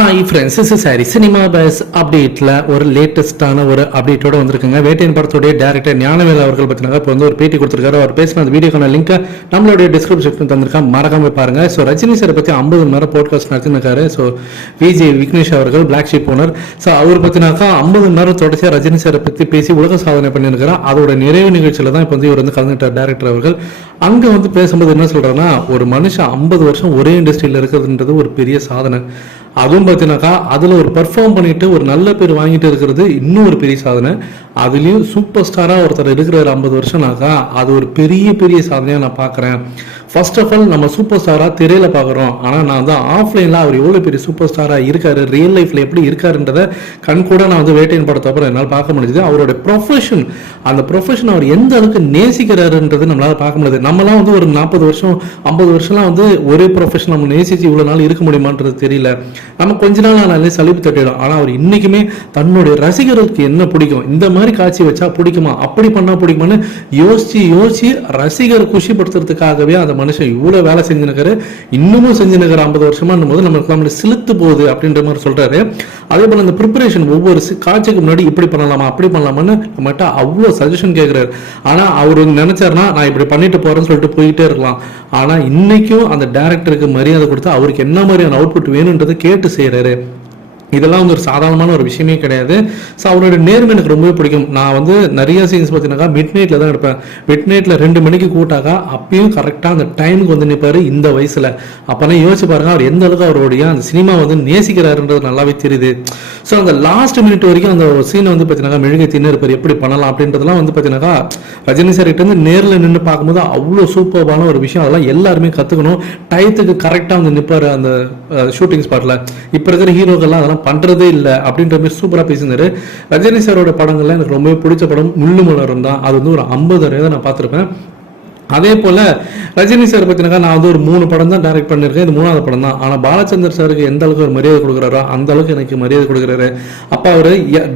Hi friends is சாரி cinema base அப்டேட்டில் ஒரு லேட்டஸ்ட்டான ஒரு அப்டேட்டோட வந்திருக்குங்க. வேட்டையன் படத்துடைய டேரக்டர் ஞானவேல் அவர்கள் பார்த்தீங்கன்னா இப்போ வந்து ஒரு பேட்டி கொடுத்துருக்காரு. அவர் பேசின அந்த வீடியோக்கான லிங்க்கை நம்மளுடைய டிஸ்கிரிப்ஷன் தந்திருக்கா மறக்காம பாருங்க. ஸோ ரஜினி சார் பற்றி ஐம்பது மணி நேரம் போட்காஸ்ட் நடத்திருக்காரு. ஸோ விஜய் விக்னேஷ் அவர்கள் பிளாக் ஷீப் ஓனர் ஸோ அவர் பற்றினாக்கா ஐம்பது மணி நேரம் தொடர்ச்சியாக ரஜினி சாரை பற்றி பேசி உலக சாதனை பண்ணியிருக்காரு அதோட நிறைவு நிகழ்ச்சியில் தான் இப்போ வந்து இவர் வந்து கலந்துட்டார் டேரக்டர் அவர்கள். அங்கே வந்து பேசும்போது என்ன சொல்றாருன்னா ஒரு மனுஷன் ஐம்பது வருஷம் ஒரே இண்டஸ்ட்ரியில் இருக்கிறதுன்றது ஒரு பெரிய சாதனை. அதுவும் பார்த்தீங்கன்னாக்கா அதில் ஒரு பெர்ஃபார்ம் பண்ணிட்டு ஒரு நல்ல பேர் வாங்கிட்டு இருக்கிறது இன்னும் ஒரு பெரிய சாதனை. அதுலேயும் சூப்பர் ஸ்டாராக ஒருத்தர் இருக்கிறார் ஐம்பது வருஷம்னாக்கா அது ஒரு பெரிய பெரிய சாதனையாக நான் பார்க்குறேன் ஃபர்ஸ்ட் ஆஃப் ஆல் நம்ம சூப்பர் ஸ்டாராக திரையில் பார்க்குறோம். ஆனால் நான் வந்து ஆஃப்லைனில் அவர் எவ்வளோ பெரிய சூப்பர் ஸ்டாராக இருக்கார் ரியல் லைஃப்பில் எப்படி இருக்காருன்றத கண் கூட நான் வந்து வேட்டையின் படத்தை அப்புறம் என்னால் பார்க்க முடிஞ்சது. அவரோட ப்ரொஃபஷன் அந்த ப்ரொஃபஷன் அவர் எந்த அளவுக்கு நேசிக்கிறாருன்றது நம்மளால் பார்க்க முடியாது. நம்மலாம் வந்து ஒரு நாற்பது வருஷம் ஐம்பது வருஷம்லாம் வந்து ஒரே ப்ரொஃபஷன் நம்ம நேசித்து இவ்வளோ நாள் இருக்க முடியுமான்றது தெரியல. நம்ம கொஞ்ச நாள் ஆனாலே சலிப்பு தட்டிடும். ஆனால் அவர் இன்றைக்குமே தன்னுடைய ரசிகர்களுக்கு என்ன பிடிக்கும்? இந்த மாதிரி காட்சி வச்சா பிடிக்குமா? அப்படி பண்ணால் பிடிக்குமான்னு யோசிச்சு யோசிச்சு ரசிகர் குஷிப்படுத்துறதுக்காகவே அதை மனுஷன் இவ்வளோ வேலை செஞ்சுனுக்காரு இன்னமும் செஞ்சுனுக்கிற ஐம்பது வருஷமானும் போது நம்மளுக்கு நம்மளை சிலுத்து போகுது அப்படின்ற மாதிரி சொல்கிறாரு அதே போல் அந்த ப்ரிப்பரேஷன் ஒவ்வொரு காட்சிக்கு முன்னாடி இப்படி பண்ணலாமா அப்படி பண்ணலாமான்னு நம்மகிட்ட அவ்வளோ சஜஷன் கேட்குறாரு ஆனால் அவர் நினச்சாருன்னா நான் இப்படி பண்ணிட்டு போகிறேன்னு சொல்லிட்டு போயிட்டே இருக்கலாம். ஆனால் இன்னைக்கும் அந்த டேரக்டருக்கு மரியாதை கொடுத்து அவருக்கு என்ன மாதிரியான அவுட்புட் வேணுன்றதை கேட்டு செய்கிறாரு இதெல்லாம் வந்து ஒரு சாதாரணமான ஒரு விஷயமே கிடையாது. ஸோ அவரோட நேர்மை எனக்கு ரொம்பவே பிடிக்கும். நான் வந்து நிறைய சீன்ஸ் பார்த்தீங்கன்னாக்கா மிட் நைட்டில் தான் எடுப்பேன். மிட் நைட்டில் ரெண்டு மணிக்கு கூட்டாக்கா அப்பயும் கரெக்டாக அந்த டைமுக்கு வந்து நிற்பார் இந்த வயசில். அப்போனா யோசிச்சு பாருங்க அவர் எந்த அளவுக்கு அவருடைய அந்த சினிமா வந்து நேசிக்கிறாருன்றது நல்லாவே தெரியுது. ஸோ அந்த லாஸ்ட் மினிட் வரைக்கும் அந்த சீனை வந்து பார்த்தீங்கன்னா மெழுகை தின்னு இருப்பார். எப்படி பண்ணலாம் அப்படின்றதெல்லாம் வந்து பார்த்தீங்கன்னாக்கா ரஜினி சார் கிட்ட இருந்து நேரில் நின்று பார்க்கும்போது அவ்வளோ சூப்பர்பான ஒரு விஷயம். அதெல்லாம் எல்லாருமே கற்றுக்கணும் டயத்துக்கு கரெக்டாக வந்து நிற்பார் அந்த ஷூட்டிங் ஸ்பாட்டில் இப்போ இருக்கிற ஹீரோக்கள்லாம் அதெல்லாம் பண்ணுறதே இல்லை அப்படின்ற மாதிரி சூப்பராக பேசியிருந்தாரு. ரஜினி சாரோட படங்கள்லாம் எனக்கு ரொம்பவே பிடிச்ச படம் முள்ளு மலரும் தான். அது வந்து ஒரு ஐம்பது வரையும் நான் பார்த்துருப்பேன். அதே போல் ரஜினி சார் பார்த்தீங்கன்னா நான் வந்து ஒரு மூணு படம் தான் டைரக்ட் பண்ணியிருக்கேன். இது மூணாவது படம் தான். ஆனால் பாலச்சந்தர் சாருக்கு எந்த அளவுக்கு ஒரு மரியாதை கொடுக்குறாரோ அந்த அளவுக்கு எனக்கு மரியாதை கொடுக்குறாரு. அப்போ அவர்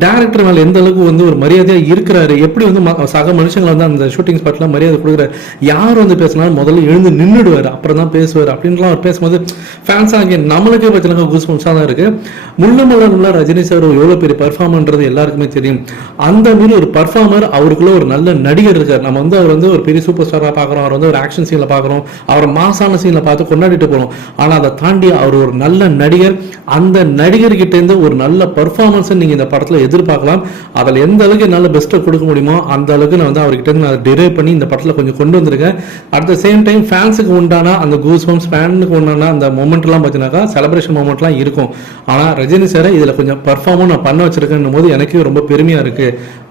டேரக்டர் மேலே எந்த அளவுக்கு வந்து ஒரு மரியாதையாக இருக்கிறாரு? எப்படி வந்து ம- சக மனுஷங்களை வந்து அந்த ஷூட்டிங் ஸ்பாட்டில் மரியாதை கொடுக்குறாரு? யார் வந்து பேசினாலும் முதல்ல எழுந்து நின்றுடுவார் அப்புறம் தான் பேசுவார். அப்படின்லாம் அவர் பேசும்போது ஃபேன்ஸ் ஆகிய நம்மளுக்கே பார்த்தீங்கன்னா கூஸ் தான் இருக்கு. முள்ள உள்ள ரஜினி சார் எவ்வளோ பெரிய பர்ஃபார்மன்றது எல்லாருக்குமே தெரியும். அந்த மாதிரி ஒரு பர்ஃபார்மர் அவருக்குள்ள ஒரு நல்ல நடிகர் இருக்கார். நம்ம வந்து அவர் வந்து ஒரு பெரிய சூப்பர் ஸ்டாராக பார்க்குறோம் அவர் வந்து ஒரு ஆக்ஷன் சீனில் பார்க்குறோம் அவர் மாசான சீனில் பார்த்து கொண்டாடிட்டு போகிறோம் ஆனால் அதை தாண்டி அவர் ஒரு நல்ல நடிகர் அந்த நடிகர்கிட்ட இருந்து ஒரு நல்ல பர்ஃபார்மன்ஸை நீங்கள் இந்த படத்தில் எதிர்பார்க்கலாம். அதில் எந்த அளவுக்கு என்னால் பெஸ்ட்டை கொடுக்க முடியுமோ அந்த அளவுக்கு நான் வந்து அவர்கிட்ட இருந்து நான் டிரைவ் பண்ணி இந்த படத்தில் கொஞ்சம் கொண்டு வந்திருக்கேன். அட் த சேம் டைம் ஃபேன்ஸுக்கு உண்டான அந்த கூஸ் ஹோம்ஸ் ஃபேனுக்கு உண்டான அந்த மூமெண்ட்லாம் பார்த்தீங்கன்னாக்கா செலப்ரேஷன் மூமெண்ட்லாம் இருக்கும். ஆனால் ரஜினி சாரை இதில் கொஞ்சம் பர்ஃபார்மும் நான் பண்ண வச்சிருக்கேன்னும் போது எனக்கே ரொம்ப பெருமையாக இருக்கு.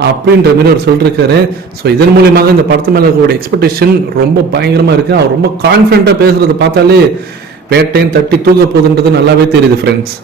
அப்படின்ற மாதிரி அவர் சொல்லியிருக்காரு ஸோ இதன் மூலியமாக இந்த படத்து மேலே இருக்கக்கூடிய எக்ஸ்பெக்டேஷன் ரொம்ப பயங்கரமாக இருக்கு. அவர் ரொம்ப கான்ஃபிடண்ட்டாக பேசுகிறத பார்த்தாலே வேட்டையும் தட்டி தூக்க போகுதுன்றது நல்லாவே தெரியுது ஃப்ரெண்ட்ஸ்